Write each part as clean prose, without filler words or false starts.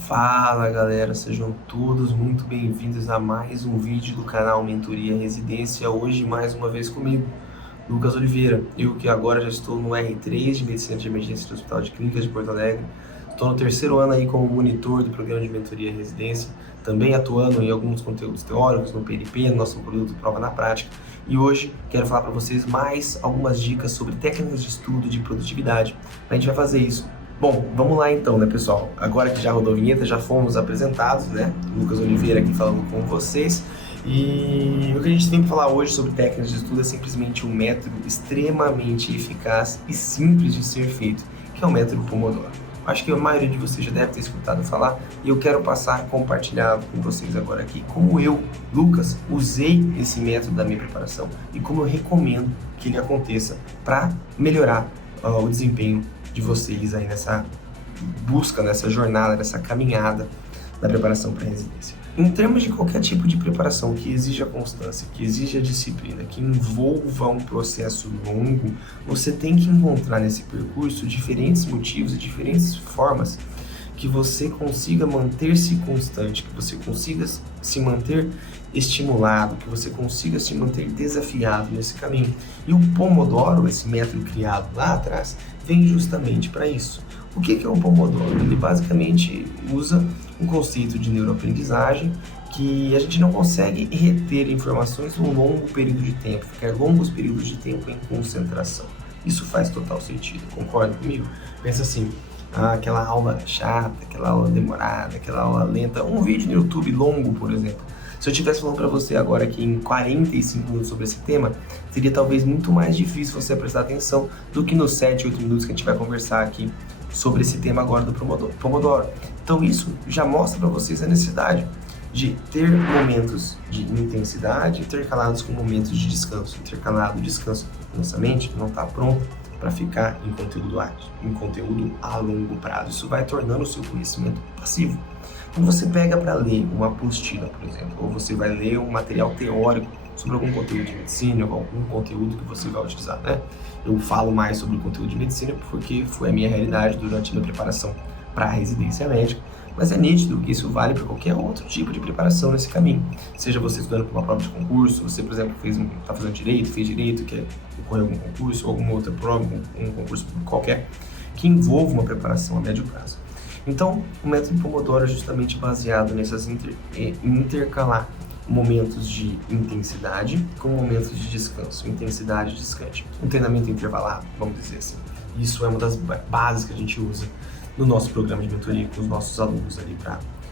Fala galera, sejam todos muito bem-vindos a mais um vídeo do canal Mentoria Residência. Hoje mais uma vez comigo, Lucas Oliveira. Eu que agora já estou no R3 de Medicina de Emergência do Hospital de Clínicas de Porto Alegre. Estou no terceiro ano aí como monitor do programa de Mentoria Residência, também atuando em alguns conteúdos teóricos, no PNP, no nosso produto Prova na Prática. E hoje quero falar para vocês mais algumas dicas sobre técnicas de estudo de produtividade. A gente vai fazer isso. Bom, vamos lá então, né, pessoal? Agora que já rodou a vinheta, já fomos apresentados, né? Lucas Oliveira aqui falando com vocês. E o que a gente tem para falar hoje sobre técnicas de estudo é simplesmente um método extremamente eficaz e simples de ser feito, que é o método Pomodoro. Acho que a maioria de vocês já deve ter escutado falar e eu quero passar a compartilhar com vocês agora aqui como eu, Lucas, usei esse método da minha preparação e como eu recomendo que ele aconteça para melhorar o desempenho de vocês aí nessa busca, nessa jornada, nessa caminhada da preparação para a residência. Em termos de qualquer tipo de preparação que exija constância, que exija disciplina, que envolva um processo longo, você tem que encontrar nesse percurso diferentes motivos e diferentes formas que você consiga manter-se constante, que você consiga se manter estimulado, que você consiga se manter desafiado nesse caminho. E o Pomodoro, esse método criado lá atrás, vem justamente para isso. O que é o Pomodoro? Ele basicamente usa um conceito de neuroaprendizagem que a gente não consegue reter informações num longo período de tempo, ficar longos períodos de tempo em concentração. Isso faz total sentido, concorda comigo? Pensa assim, aquela aula chata, aquela aula demorada, aquela aula lenta, um vídeo no YouTube longo, por exemplo. Se eu estivesse falando para você agora aqui em 45 minutos sobre esse tema, seria talvez muito mais difícil você prestar atenção do que nos 7, 8 minutos que a gente vai conversar aqui sobre esse tema agora do Pomodoro. Então isso já mostra para vocês a necessidade de ter momentos de intensidade intercalados com momentos de descanso. Intercalado descanso, nossa mente não está pronta para ficar em conteúdo ágil, em conteúdo a longo prazo. Isso vai tornando o seu conhecimento passivo. Quando você pega para ler uma apostila, por exemplo, ou você vai ler um material teórico sobre algum conteúdo de medicina, ou algum conteúdo que você vai utilizar, né? Eu falo mais sobre o conteúdo de medicina porque foi a minha realidade durante a minha preparação para a residência médica, mas é nítido que isso vale para qualquer outro tipo de preparação nesse caminho. Seja você estudando para uma prova de concurso, você, por exemplo, está fazendo direito, fez direito, quer ocorrer algum concurso, ou alguma outra prova, um concurso qualquer, que envolva uma preparação a médio prazo. Então, o método Pomodoro é justamente baseado nessas intercalar momentos de intensidade com momentos de descanso, intensidade e descanso. Um treinamento intervalado, vamos dizer assim. Isso é uma das bases que a gente usa no nosso programa de mentoria com os nossos alunos ali,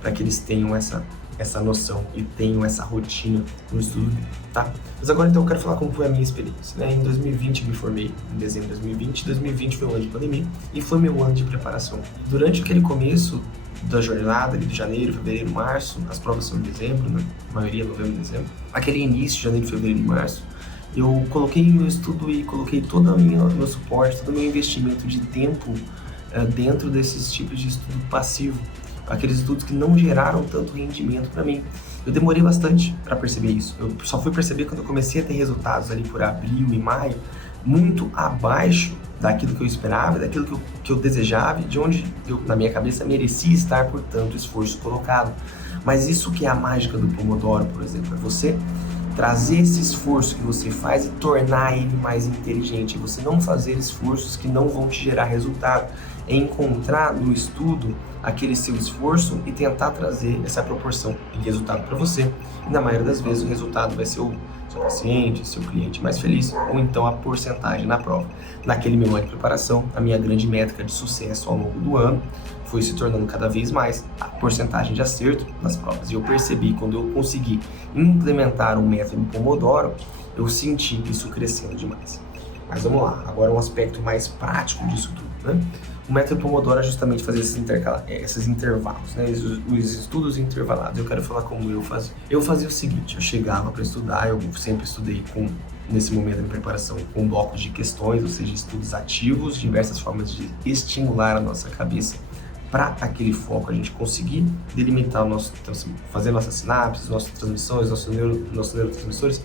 para que eles tenham essa noção e tenham essa rotina no estudo dele, tá? Mas agora então eu quero falar como foi a minha experiência, né? Em 2020 eu me formei, em dezembro de 2020, 2020 foi um ano de pandemia e foi meu ano de preparação. Durante aquele começo da jornada ali de janeiro, fevereiro, março, as provas são em dezembro, né? A maioria novembro e dezembro. Aquele início de janeiro, fevereiro e março, eu coloquei meu estudo e coloquei todo o meu suporte, todo o meu investimento de tempo dentro desses tipos de estudo passivo, aqueles estudos que não geraram tanto rendimento para mim. Eu demorei bastante para perceber isso. Eu só fui perceber quando eu comecei a ter resultados ali por abril e maio, muito abaixo daquilo que eu esperava, daquilo que eu desejava e de onde eu, na minha cabeça, merecia estar por tanto esforço colocado. Mas isso que é a mágica do Pomodoro, por exemplo, é você trazer esse esforço que você faz e tornar ele mais inteligente. Você não fazer esforços que não vão te gerar resultado. É encontrar no estudo aquele seu esforço e tentar trazer essa proporção de resultado para você. E na maioria das vezes o resultado vai ser o seu paciente, seu cliente mais feliz, ou então a porcentagem na prova. Naquele meu ano de preparação, a minha grande métrica de sucesso ao longo do ano foi se tornando cada vez mais a porcentagem de acerto nas provas. E eu percebi, quando eu consegui implementar o método Pomodoro, eu senti isso crescendo demais. Mas vamos lá, agora um aspecto mais prático disso tudo, né? O método Pomodoro é justamente fazer esses intervalos, né? Os estudos intervalados. Eu quero falar como eu fazia. Eu fazia o seguinte, eu chegava para estudar, eu sempre estudei nesse momento de preparação, com blocos de questões, ou seja, estudos ativos, diversas formas de estimular a nossa cabeça para aquele foco, a gente conseguir delimitar fazer nossas sinapses, nossas transmissões, nossos neurotransmissores,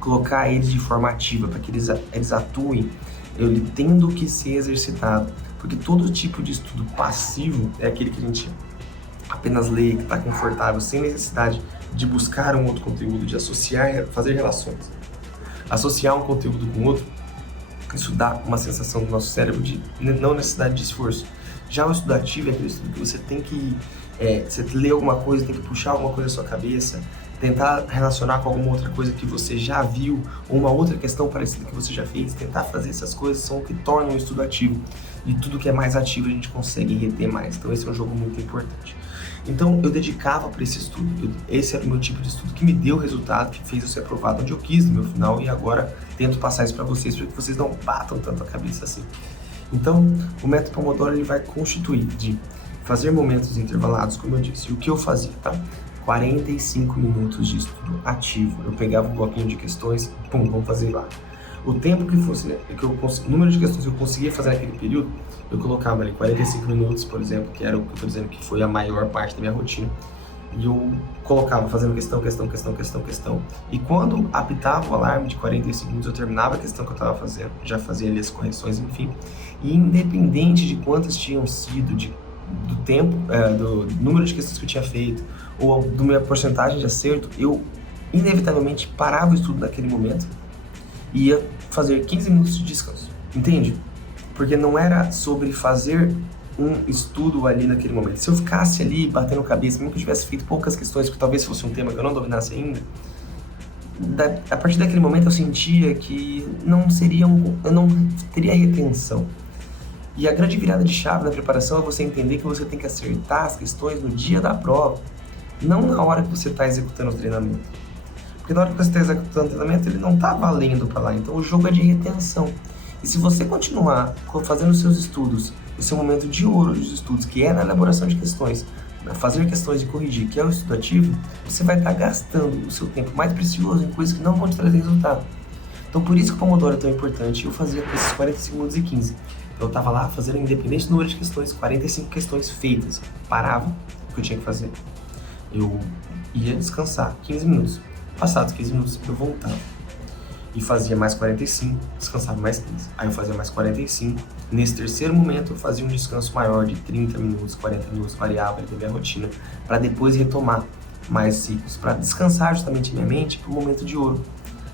colocar eles de forma ativa, para que eles atuem, ele tendo que ser exercitado. Porque todo tipo de estudo passivo é aquele que a gente apenas ler, que está confortável, sem necessidade de buscar um outro conteúdo, de associar, fazer relações. Associar um conteúdo com outro, isso dá uma sensação do nosso cérebro de não necessidade de esforço. Já o estudo ativo é aquele estudo que você tem que você lê alguma coisa, tem que puxar alguma coisa da sua cabeça, tentar relacionar com alguma outra coisa que você já viu, ou uma outra questão parecida que você já fez, tentar fazer essas coisas são o que tornam o estudo ativo. E tudo que é mais ativo a gente consegue reter mais. Então esse é um jogo muito importante. Então eu dedicava para esse estudo. Esse era o meu tipo de estudo que me deu o resultado, que fez eu ser aprovado onde eu quis no meu final, e agora tento passar isso para vocês que vocês não batam tanto a cabeça assim. Então o método Pomodoro ele vai constituir de fazer momentos intervalados, como eu disse. E o que eu fazia, tá? 45 minutos de estudo ativo. Eu pegava um bloquinho de questões, pum, vamos fazer lá. O tempo que fosse, né, o número de questões que eu conseguia fazer naquele período, eu colocava ali 45 minutos, por exemplo, que era o que eu estou dizendo que foi a maior parte da minha rotina. E eu colocava fazendo questão. E quando apitava o alarme de 45 minutos, eu terminava a questão que eu estava fazendo, já fazia ali as correções, enfim. E independente de quantas tinham sido, do tempo, do número de questões que eu tinha feito, ou da minha porcentagem de acerto, eu inevitavelmente parava o estudo naquele momento e ia fazer 15 minutos de descanso, entende? Porque não era sobre fazer um estudo ali naquele momento. Se eu ficasse ali batendo cabeça, mesmo que eu tivesse feito poucas questões, que talvez fosse um tema que eu não dominasse ainda, a partir daquele momento eu sentia que eu não teria retenção. E a grande virada de chave na preparação é você entender que você tem que acertar as questões no dia da prova, não na hora que você está executando o treinamento. Porque na hora que você está executando o treinamento, ele não está valendo para lá. Então o jogo é de retenção. E se você continuar fazendo os seus estudos, o seu momento de ouro dos estudos, que é na elaboração de questões, fazer questões e corrigir, que é o estudo ativo, você vai estar gastando o seu tempo mais precioso em coisas que não vão te trazer resultado. Então por isso que o Pomodoro é tão importante. Eu fazia com esses 45 minutos e 15. Então eu estava lá fazendo, independente do número de questões, 45 questões feitas. Parava o que eu tinha que fazer. Eu ia descansar 15 minutos. Passados 15 minutos eu voltava. E fazia mais 45, descansava mais 15. Aí eu fazia mais 45. Nesse terceiro momento eu fazia um descanso maior de 30 minutos, 40 minutos, variável da minha rotina, para depois retomar mais ciclos, para descansar justamente minha mente para o momento de ouro.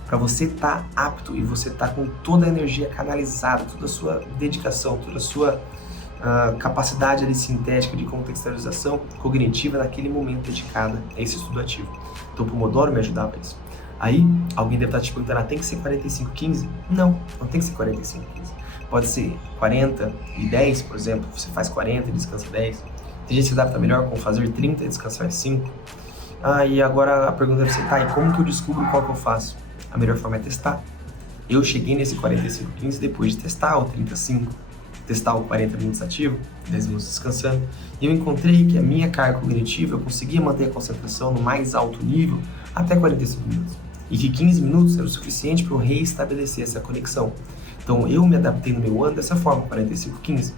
Para você estar apto e você estar com toda a energia canalizada, toda a sua dedicação, toda a sua capacidade ali sintética de contextualização cognitiva naquele momento dedicada a esse estudo ativo. Então o Pomodoro me ajudava a isso. Aí, alguém deve estar te perguntando, tem que ser 45-15? Não tem que ser 45-15. Pode ser 40 e 10, por exemplo. Você faz 40 e descansa 10. Tem gente que se adapta melhor com fazer 30 e descansar 5. E agora a pergunta deve ser, e como que eu descubro qual que eu faço? A melhor forma é testar. Eu cheguei nesse 45-15 depois de testar o 35, testar o 40 minutos ativo, 10 minutos descansando, e eu encontrei que a minha carga cognitiva, eu conseguia manter a concentração no mais alto nível até 45 minutos. E que 15 minutos era o suficiente para eu reestabelecer essa conexão. Então eu me adaptei no meu ano dessa forma, 45-15.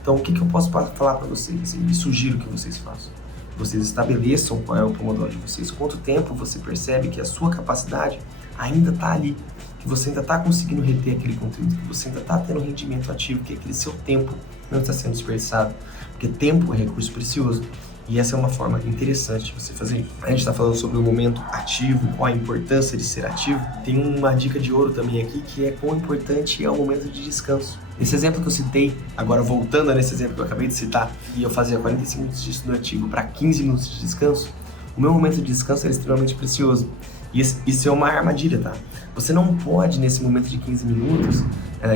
Então o que eu posso falar para vocês? E sugiro que vocês façam. Vocês estabeleçam qual é o Pomodoro de vocês, quanto tempo você percebe que a sua capacidade ainda está ali, que você ainda está conseguindo reter aquele conteúdo, que você ainda está tendo rendimento ativo, que aquele seu tempo não está sendo desperdiçado, porque tempo é recurso precioso. E essa é uma forma interessante de você fazer. A gente está falando sobre o momento ativo, qual a importância de ser ativo. Tem uma dica de ouro também aqui, que é quão importante é o momento de descanso. Esse exemplo que eu citei, agora voltando nesse exemplo que eu acabei de citar, e eu fazia 45 minutos de estudo ativo para 15 minutos de descanso, o meu momento de descanso era extremamente precioso. E isso é uma armadilha, tá? Você não pode, nesse momento de 15 minutos,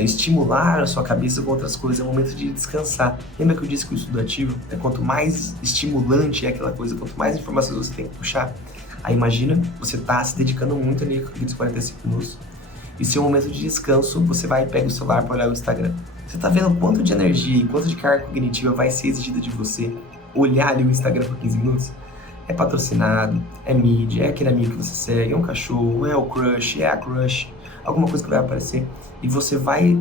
estimular a sua cabeça com outras coisas, é o momento de descansar. Lembra que eu disse que o estudo ativo é quanto mais estimulante é aquela coisa, quanto mais informações você tem que puxar. Aí imagina, você tá se dedicando muito ali com aqueles 45 minutos, e seu momento de descanso, você vai e pega o celular para olhar o Instagram. Você tá vendo quanto de energia e quanto de carga cognitiva vai ser exigida de você olhar ali o Instagram por 15 minutos? É patrocinado, é mídia, é aquele amigo que você segue, é um cachorro, é o crush, é a crush, alguma coisa que vai aparecer. E você vai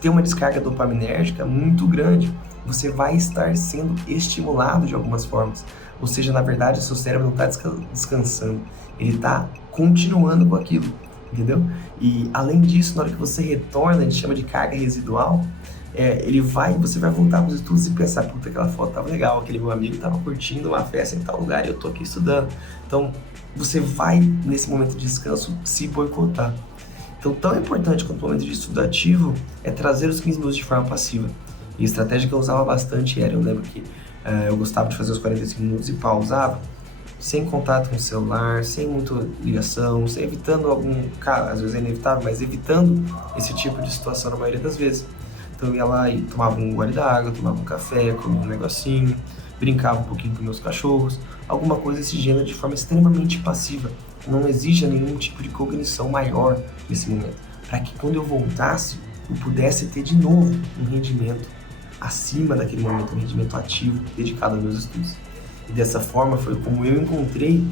ter uma descarga dopaminérgica muito grande. Você vai estar sendo estimulado de algumas formas. Ou seja, na verdade, o seu cérebro não está descansando. Ele está continuando com aquilo, entendeu? E além disso, na hora que você retorna, a gente chama de carga residual, você vai voltar para os estudos e pensar, puta, aquela foto tava legal, aquele meu amigo tava curtindo uma festa em tal lugar e eu tô aqui estudando. Então, você vai, nesse momento de descanso, se boicotar. Então, tão importante quanto o momento de estudo ativo é trazer os 15 minutos de forma passiva. E a estratégia que eu usava bastante era, eu lembro que eu gostava de fazer os 45 minutos e pausava, sem contato com o celular, sem muita ligação, evitando às vezes é inevitável, mas evitando esse tipo de situação na maioria das vezes. Então eu ia lá e tomava um gole d'água, tomava um café, comia um negocinho, brincava um pouquinho com meus cachorros, alguma coisa desse gênero de forma extremamente passiva. Não exija nenhum tipo de cognição maior nesse momento, para que quando eu voltasse, eu pudesse ter de novo um rendimento acima daquele momento, um rendimento ativo dedicado aos meus estudos. E dessa forma foi como eu encontrei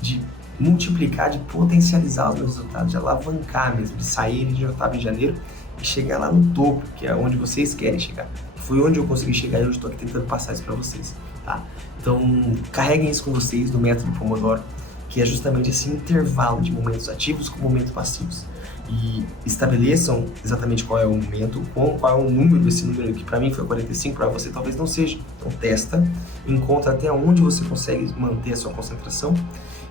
de multiplicar, de potencializar os meus resultados, de alavancar mesmo, de sair de onde eu estava em janeiro e chegar lá no topo, que é onde vocês querem chegar. Foi onde eu consegui chegar e eu estou aqui tentando passar isso para vocês, tá? Então, carreguem isso com vocês no método Pomodoro, que é justamente esse intervalo de momentos ativos com momentos passivos. E estabeleçam exatamente qual é o momento, qual é o número, esse número que para mim foi 45, para você talvez não seja. Então testa, encontra até onde você consegue manter a sua concentração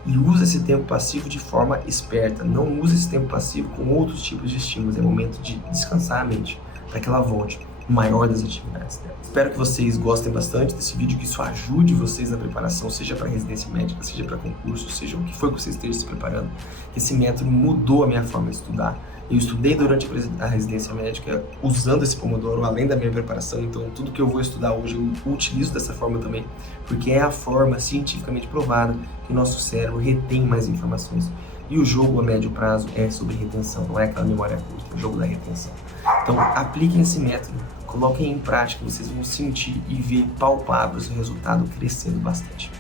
e usa esse tempo passivo de forma esperta. Não use esse tempo passivo com outros tipos de estímulos, é momento de descansar a mente, para que ela volte o maior das atividades dela. Espero que vocês gostem bastante desse vídeo, que isso ajude vocês na preparação, seja para residência médica, seja para concurso, seja o que for que vocês estejam se preparando. Esse método mudou a minha forma de estudar. Eu estudei durante a residência médica usando esse Pomodoro, além da minha preparação, então tudo que eu vou estudar hoje eu utilizo dessa forma também, porque é a forma cientificamente provada que o nosso cérebro retém mais informações. E o jogo a médio prazo é sobre retenção, não é aquela memória curta, é o jogo da retenção. Então, apliquem esse método, coloquem em prática, vocês vão sentir e ver palpável o seu resultado crescendo bastante.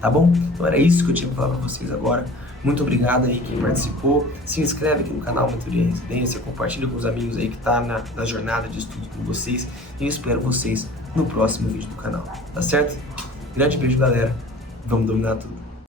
Tá bom? Então era isso que eu tinha para falar para vocês agora. Muito obrigado aí quem participou. Se inscreve aqui no canal Mentoria Residência, compartilha com os amigos aí que tá na jornada de estudo com vocês. E eu espero vocês no próximo vídeo do canal. Tá certo? Grande beijo, galera. Vamos dominar tudo.